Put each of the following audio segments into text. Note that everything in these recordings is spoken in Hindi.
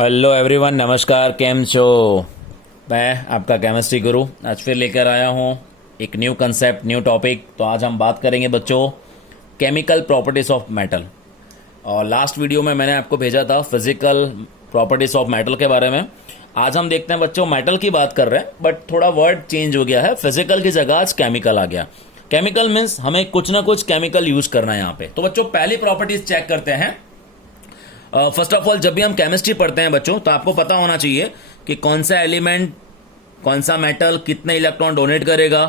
हेलो एवरीवन, नमस्कार। केम छो? मैं आपका केमिस्ट्री गुरु आज फिर लेकर आया हूँ एक न्यू कंसेप्ट, न्यू टॉपिक। तो आज हम बात करेंगे बच्चों केमिकल प्रॉपर्टीज ऑफ मेटल। और लास्ट वीडियो में मैंने आपको भेजा था फिजिकल प्रॉपर्टीज ऑफ मेटल के बारे में। आज हम देखते हैं बच्चों, मेटल की बात कर रहे हैं बट थोड़ा वर्ड चेंज हो गया है। फिजिकल की जगह आज केमिकल आ गया। केमिकल मीन्स हमें कुछ ना कुछ केमिकल यूज करना है यहाँ पे। तो बच्चों पहली प्रॉपर्टीज चेक करते हैं। फर्स्ट ऑफ ऑल, जब भी हम केमिस्ट्री पढ़ते हैं बच्चों तो आपको पता होना चाहिए कि कौन सा एलिमेंट, कौन सा मेटल कितने इलेक्ट्रॉन डोनेट करेगा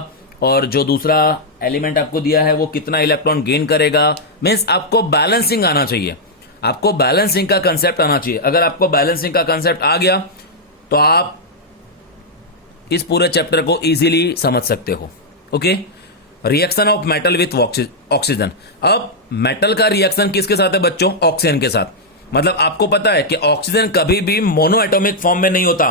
और जो दूसरा एलिमेंट आपको दिया है वो कितना इलेक्ट्रॉन गेन करेगा। मीन्स आपको बैलेंसिंग आना चाहिए, आपको बैलेंसिंग का कंसेप्ट आना चाहिए। अगर आपको बैलेंसिंग का कंसेप्ट आ गया तो आप इस पूरे चैप्टर को इजीली समझ सकते हो। Okay, reaction of metal with oxygen. अब मेटल का रिएक्शन किसके साथ है बच्चों? ऑक्सीजन के साथ। मतलब आपको पता है कि ऑक्सीजन कभी भी मोनो एटॉमिक फॉर्म में नहीं होता,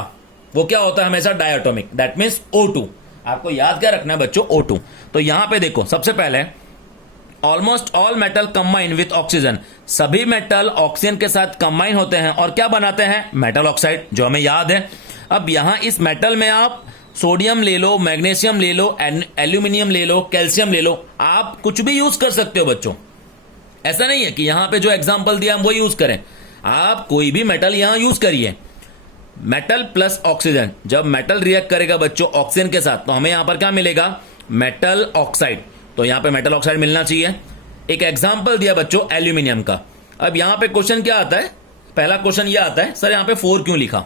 वो क्या होता है हमेशा डायटोमिक। That means O2। आपको याद क्या रखना है बच्चों? O2। तो यहां पे देखो, सबसे पहले almost all metal combine with oxygen. सभी मेटल ऑक्सीजन के साथ कंबाइन होते हैं और क्या बनाते हैं? मेटल ऑक्साइड, जो हमें याद है। अब यहां इस मेटल में आप सोडियम ले लो, मैग्नीशियम ले लो, एल्यूमिनियम ले लो, कैल्शियम ले लो, आप कुछ भी यूज कर सकते हो बच्चों। ऐसा नहीं है कि यहां पे जो एग्जांपल दिया हम वो यूज करें। आप कोई भी मेटल यहां यूज करिए। मेटल प्लस ऑक्सीजन, जब मेटल रिएक्ट करेगा बच्चों ऑक्सीजन के साथ तो हमें यहां पर क्या मिलेगा? Metal oxide. तो यहां पे मेटल ऑक्साइड मिलना चाहिए। एक एग्जांपल दिया बच्चों एल्यूमिनियम का। अब यहां पे क्वेश्चन क्या आता है? पहला क्वेश्चन यह आता है, सर यहां पे 4 क्यों लिखा,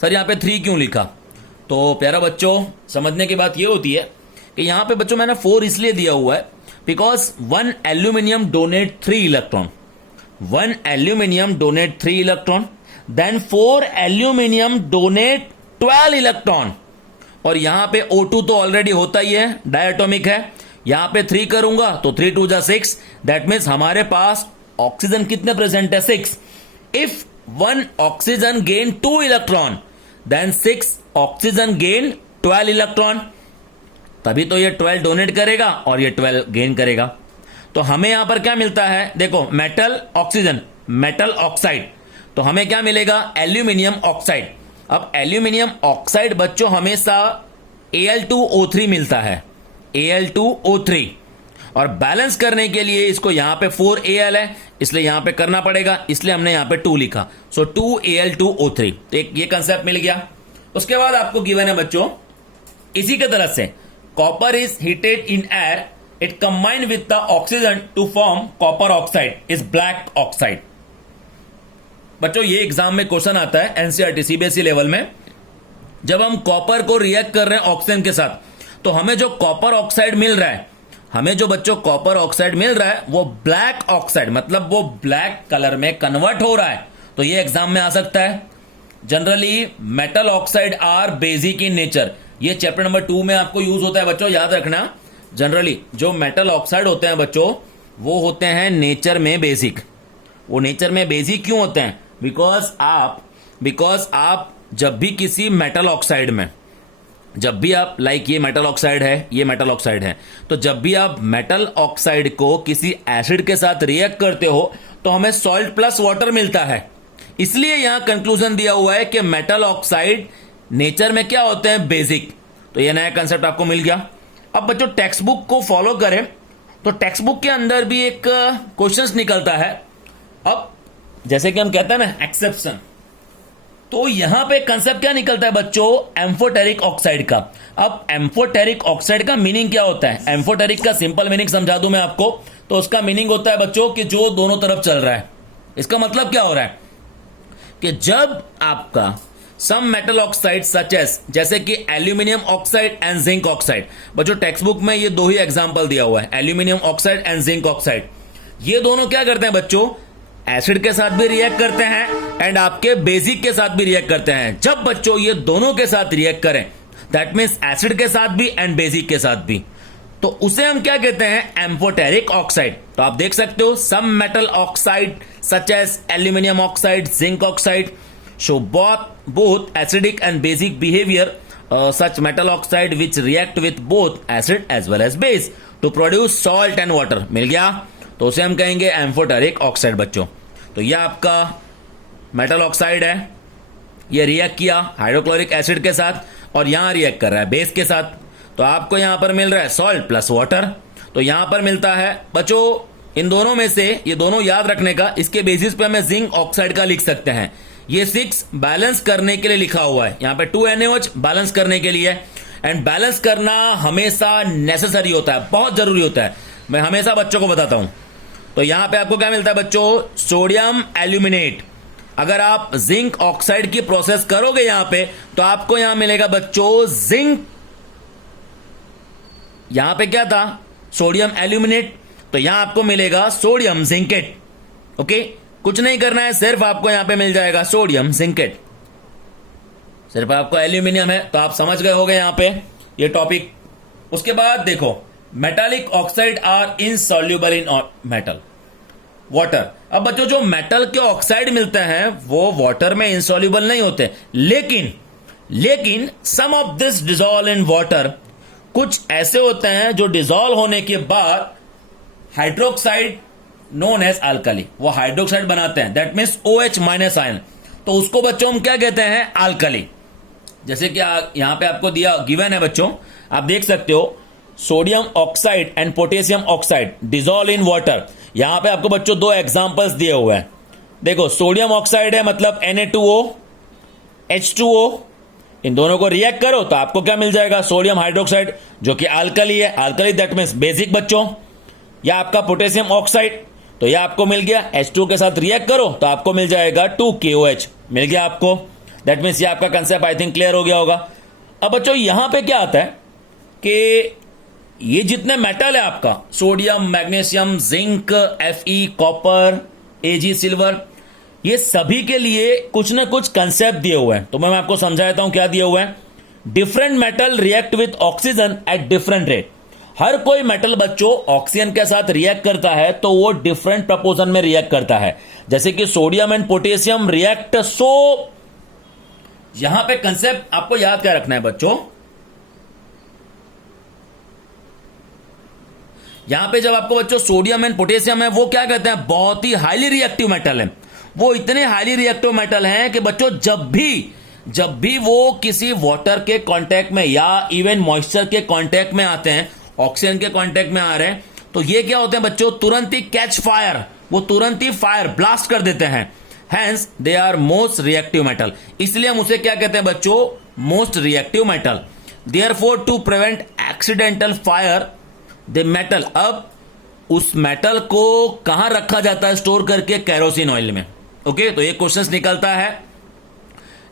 सर यहां पे 3 क्यों लिखा? तो प्यारा बच्चों, समझने की बात यह होती है कि यहां पे बच्चों मैंने 4 इसलिए दिया हुआ है because 1 aluminium donate 3 electron. 1 aluminium donate 3 electron. Then 4 aluminium donate 12 electron. और यहां पे O2 तो ऑलरेडी होता ही है, डायटोमिक है। यहां पे 3 करूंगा तो 3 2 जा 6। दैट मीन्स हमारे पास ऑक्सीजन कितने प्रेजेंट है? 6। If 1 oxygen gain 2 electron then 6 oxygen gain 12 electron. तभी तो ये 12 डोनेट करेगा और ये 12 गेन करेगा। तो हमें यहां पर क्या मिलता है? देखो, मेटल ऑक्सीजन, मेटल ऑक्साइड। तो हमें क्या मिलेगा? Aluminium oxide. अब एल्यूमिनियम ऑक्साइड बच्चों हमेशा Al2O3 मिलता है, Al2O3। और बैलेंस करने के लिए इसको यहां पे 4Al है, इसलिए यहां पे करना पड़ेगा, इसलिए हमने यहां पे 2 लिखा। सो 2Al2O3। तो एक ये कंसेप्ट मिल गया। उसके बाद आपको गिवन है बच्चों इसी के तरह से, copper is heated in air, it combine with the oxygen to form copper oxide, is black oxide। बच्चों ये एग्जाम में क्वेश्चन आता है एनसीईआरटी सीबीएसई लेवल में। जब हम कॉपर को रिएक्ट कर रहे हैं ऑक्सीजन के साथ तो हमें जो कॉपर ऑक्साइड मिल रहा है, हमें जो बच्चों कॉपर ऑक्साइड मिल रहा है वो ब्लैक ऑक्साइड, मतलब वो ब्लैक कलर में कन्वर्ट हो रहा है। तो ये एग्जाम में आ सकता है। Generally metal oxide are basic in nature, ये चैप्टर नंबर 2 में आपको यूज होता है बच्चों, याद रखना। जनरली जो मेटल ऑक्साइड होते हैं बच्चों वो होते हैं नेचर में बेसिक। वो नेचर में बेसिक क्यों होते हैं? बिकॉज आप जब भी किसी मेटल ऑक्साइड में, जब भी आप लाइक ये मेटल ऑक्साइड है, ये मेटल ऑक्साइड है, तो जब भी आप मेटल ऑक्साइड को किसी एसिड के साथ रिएक्ट करते हो तो हमें सॉल्ट प्लस वाटर मिलता है। इसलिए यहां कंक्लूजन दिया हुआ है कि मेटल ऑक्साइड नेचर में क्या होते हैं? बेसिक। तो ये नया कंसेप्ट आपको मिल गया। अब बच्चों टेक्स्ट बुक को फॉलो करें तो टेक्स्ट बुक के अंदर भी एक क्वेश्चंस निकलता है। अब जैसे कि हम कहते हैं ना एक्सेप्शन, तो यहां पे कंसेप्ट क्या निकलता है बच्चों? एम्फोटेरिक ऑक्साइड का। अब एम्फोटेरिक ऑक्साइड का मीनिंग क्या होता है? एम्फोटेरिक का सिंपल मीनिंग समझा दूं मैं आपको, तो उसका मीनिंग होता है बच्चों कि जो दोनों तरफ चल रहा है। इसका मतलब क्या हो रहा है कि जब आपका some metal oxide such as, जैसे कि aluminium oxide and zinc oxide. बच्चों टेक्स्ट बुक में ये 2 ही एग्जांपल दिया हुआ है, aluminium oxide and zinc oxide. ये दोनों क्या करते हैं बच्चों? एसिड के साथ भी रिएक्ट करते हैं एंड आपके बेसिक के साथ भी रिएक्ट करते हैं। जब बच्चों ये दोनों के साथ रिएक्ट करें, दैट मीन्स एसिड के साथ भी एंड बेसिक के साथ भी, तो उसे हम क्या कहते हैं? Amphoteric oxide. तो आप देख सकते हो some metal oxide such as aluminium oxide, zinc oxide show both acidic and basic behavior, such metal oxide which react with both acid as well as base to produce salt and water। मिल गया? तो उसे हम कहेंगे एम्फोटेरिक ऑक्साइड बच्चों। तो यह आपका मेटल ऑक्साइड है। ये रिएक्ट किया हाइड्रोक्लोरिक एसिड के साथ और यहां रिएक्ट कर रहा है बेस के साथ, तो आपको यहां पर मिल रहा है सॉल्ट प्लस वाटर। तो यहां पर मिलता है बच्चों इन दोनों में से, ये दोनों याद रखने का, इसके बेसिस पे हमें जिंक ऑक्साइड का लिख सकते हैं। ये 6 बैलेंस करने के लिए लिखा हुआ है, यहां पे 2 NaOH बैलेंस करने के लिए। एंड बैलेंस करना हमेशा नेसेसरी होता है, बहुत जरूरी होता है, मैं हमेशा बच्चों को बताता हूं। तो यहां पे आपको क्या मिलता है बच्चों, सोडियम एल्यूमिनेट। अगर आप जिंक ऑक्साइड की प्रोसेस करोगे यहां पे, तो आपको यहां मिलेगा बच्चों जिंक, यहां पे क्या था सोडियम एल्यूमिनेट, तो यहां आपको मिलेगा सोडियम जिंकेट। ओके, कुछ नहीं करना है, सिर्फ आपको यहां पे मिल जाएगा सोडियम जिंकेट। सिर्फ आपको एल्यूमिनियम है, तो आप समझ गए होंगे यहां पे ये टॉपिक। उसके बाद देखो, metallic oxide are insoluble in metal water. अब बच्चों जो मेटल के ऑक्साइड मिलते हैं वो वाटर में इनसॉल्युबल नहीं होते, लेकिन some of this dissolve in water, कुछ ऐसे होते हैं जो डिसॉल्व होने के बाद हाइड्रोक्साइड नोन एज अल्कली, वो हाइड्रोक्साइड बनाते हैं, that means OH minus ion, तो उसको बच्चों हम क्या कहते हैं, अल्कली। जैसे कि यहां पे आपको दिया गिवन है बच्चों, आप देख सकते हो sodium oxide and potassium oxide dissolve in water. यहां पे आपको बच्चों 2 एग्जांपल्स दिए हुए हैं। देखो सोडियम ऑक्साइड है मतलब Na2O H2O, इन दोनों को रिएक्ट करो तो आपको क्या मिल जाएगा, सोडियम हाइड्रोक्साइड जो कि अल्कली है, अल्कली दैट मीन्स बेसिक बच्चों। या आपका पोटेशियम ऑक्साइड, तो यह आपको मिल गया, H2 के साथ रिएक्ट करो तो आपको मिल जाएगा 2KOH, मिल गया आपको। दैट मीन्स ये आपका कंसेप्ट आई थिंक क्लियर हो गया होगा। अब बच्चों यहां पे क्या आता है कि ये जितने मेटल है आपका, sodium, magnesium, zinc, Fe, copper, Ag, silver, ये सभी के लिए कुछ ना कुछ कंसेप्ट दिए हुए हैं। तो मैं आपको समझाता हूं क्या दिए हुए हैं। Different metal react with oxygen at different rate. हर कोई मेटल बच्चों ऑक्सीजन के साथ रिएक्ट करता है तो वो डिफरेंट प्रपोजन में रिएक्ट करता है। जैसे कि सोडियम एंड पोटेशियम रिएक्ट, सो यहां पे कंसेप्ट आपको याद क्या रखना है बच्चों, यहां पे जब आपको बच्चों सोडियम एंड पोटेशियम है, वो क्या कहते हैं, बहुत ही हाईली रिएक्टिव मेटल है। वो इतने हाईली रिएक्टिव मेटल हैं कि बच्चों जब भी वो किसी वाटर के कांटेक्ट में या इवन मॉइस्चर के कांटेक्ट में आते हैं, ऑक्सीजन के कांटेक्ट में आ रहे हैं, तो ये क्या होते हैं बच्चों, तुरंत ही कैच फायर, वो तुरंत ही फायर ब्लास्ट कर देते हैं। Hence they are most reactive metal, इसलिए हम उसे क्या कहते हैं बच्चों, most reactive metal. Therefore to prevent accidental fire the metal, अब उस मेटल को कहां रखा जाता है स्टोर करके, कैरोसिन ऑयल में। ओके, तो ये क्वेश्चन निकलता है।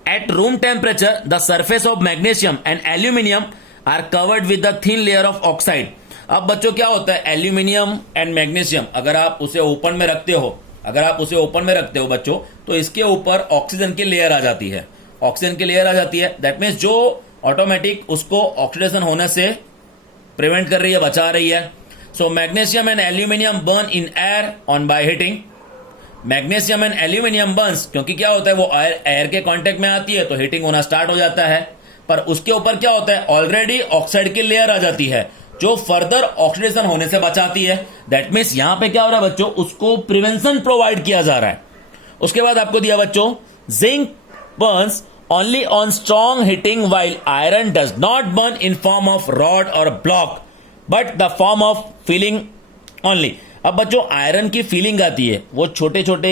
At room temperature the surface of magnesium and aluminium are covered with the thin layer of oxide. अब बच्चों क्या होता है, एल्यूमिनियम एंड मैग्नीशियम अगर आप उसे ओपन में रखते हो, बच्चों, तो इसके ऊपर ऑक्सीजन की लेयर आ जाती है, दैट मीन्स जो ऑटोमेटिक उसको ऑक्सीडेशन होने से प्रिवेंट कर रही है, बचा रही है। So magnesium and aluminium burn in air on by heating. Magnesium and aluminium burns, क्योंकि क्या होता है वो एयर के कांटेक्ट में आती है तो हीटिंग होना स्टार्ट हो जाता है, पर उसके ऊपर क्या होता है, ऑलरेडी ऑक्साइड की लेयर आ जाती है जो फर्दर ऑक्सीडेशन होने से बचाती है। दैट मीन्स यहां पे क्या हो रहा है बच्चों, उसको प्रिवेंशन प्रोवाइड किया जा रहा है। उसके बाद आपको दिया बच्चों, zinc Burns only on strong heating while iron does not burn in form of rod or block but the form of filling only। अब बच्चों आयरन की फीलिंग आती है, वो छोटे छोटे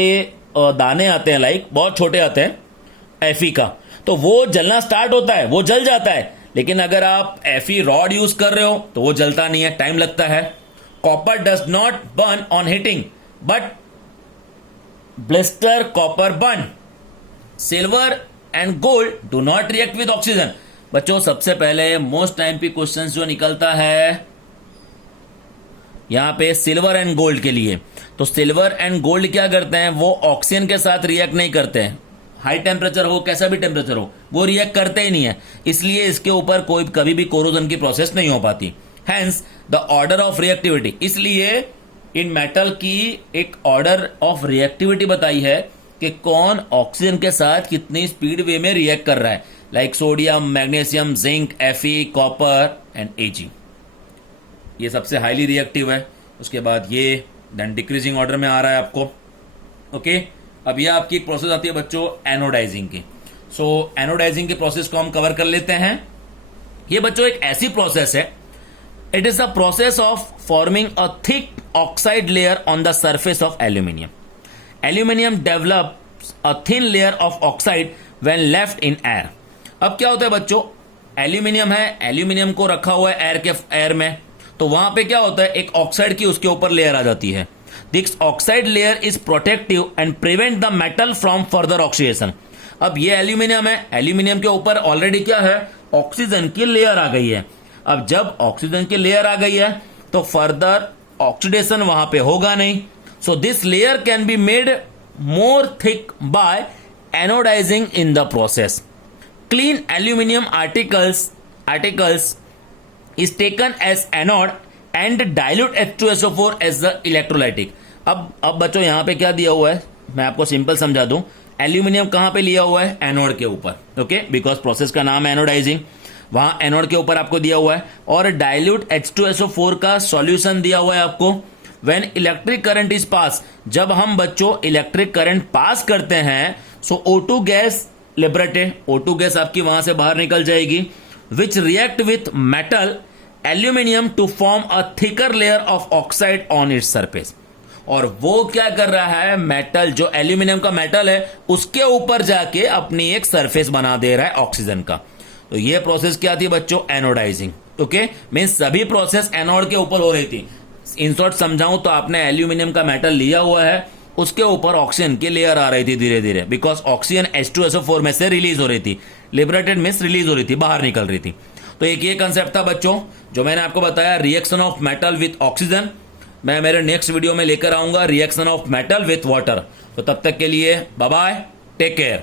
दाने आते हैं, लाइक बहुत छोटे आते हैं Fe का, तो वो जलना स्टार्ट होता है, वो जल जाता है। लेकिन अगर आप Fe रॉड यूज कर रहे हो तो वो जलता नहीं है, टाइम लगता है। Copper does not burn on heating but blister copper burn. Silver and gold do not react with oxygen. बच्चों सबसे पहले मोस्ट टाइम पे क्वेश्चन जो निकलता है यहां पे सिल्वर एंड गोल्ड के लिए, तो सिल्वर एंड गोल्ड क्या करते हैं, वो ऑक्सीजन के साथ रिएक्ट नहीं करते हैं। हाई टेम्परेचर हो, कैसा भी टेम्परेचर हो, वो रिएक्ट करते ही नहीं है, इसलिए इसके ऊपर कोई कभी भी कोरोजन की प्रोसेस नहीं हो पाती। Hence the order of reactivity, इसलिए इन मेटल की एक ऑर्डर ऑफ रिएक्टिविटी बताई है कि कौन ऑक्सीजन के साथ कितनी स्पीड वे में रिएक्ट कर रहा है, like sodium, magnesium, zinc, Fe, copper and Ag, ये सबसे हाईली रिएक्टिव है। उसके बाद ये देन डिक्रीजिंग ऑर्डर में आ रहा है आपको। ओके, अब ये आपकी एक प्रोसेस आती है बच्चों एनोडाइजिंग की। सो एनोडाइजिंग के प्रोसेस को हम कवर कर लेते हैं। ये बच्चों एक ऐसी प्रोसेस है, it is the process of forming a thick oxide layer on the surface of aluminium. Aluminium develops a thin layer of oxide when left in air. अब क्या होता है बच्चों, एल्यूमिनियम है, एल्यूमिनियम को रखा हुआ है एयर में, तो वहां पे क्या होता है, एक ऑक्साइड की उसके ऊपर लेयर आ जाती है। This oxide layer is protective and prevent the metal from further oxidation. अब ये एल्यूमिनियम है, एल्यूमिनियम के ऊपर ऑलरेडी क्या है, ऑक्सीजन की लेयर आ गई है। अब जब ऑक्सीजन की लेयर आ गई है तो फर्दर ऑक्सीडेशन वहां पे होगा नहीं। So this layer can be made more thick by anodising in the process. Clean aluminium articles is taken as anode and dilute H2SO4 as the electrolytic। अब बच्चों यहां पे क्या दिया हुआ है, मैं आपको सिंपल समझा दूं। एल्यूमिनियम कहां पे लिया हुआ है, एनोड के ऊपर, ओके, बिकॉज प्रोसेस का नाम है एनोडाइजिंग, वहां एनोड के ऊपर आपको दिया हुआ है, और डाइल्यूट H2SO4 का सॉल्यूशन दिया हुआ है आपको। When electric current is pass, जब हम बच्चों इलेक्ट्रिक करंट पास करते हैं, सो O2 gas liberated, O2 gas आपकी वहां से बाहर निकल जाएगी, which react with metal aluminium to form a thicker layer of oxide on its surface। और वो क्या कर रहा है, मेटल जो एल्यूमिनियम का मेटल है उसके ऊपर जाके अपनी एक सरफेस बना दे रहा है ऑक्सीजन का। तो ये प्रोसेस क्या थी बच्चों, एनोडाइजिंग। ओके, मींस सभी प्रोसेस एनोड के ऊपर हो रही थी। इन शॉर्ट समझाऊं तो आपने एल्यूमिनियम का मेटल लिया हुआ है, उसके ऊपर ऑक्सीजन की लेयर आ रही थी धीरे धीरे, बिकॉज ऑक्सीजन H2SO4 में से रिलीज हो रही थी, लिबरेटेड मींस रिलीज हो रही थी, बाहर निकल रही थी। तो एक ये कंसेप्ट था बच्चों जो मैंने आपको बताया, reaction of metal with oxygen. मैं मेरे नेक्स्ट वीडियो में लेकर आऊंगा reaction of metal with water. तो तब तक के लिए बाय बाय, टेक केयर।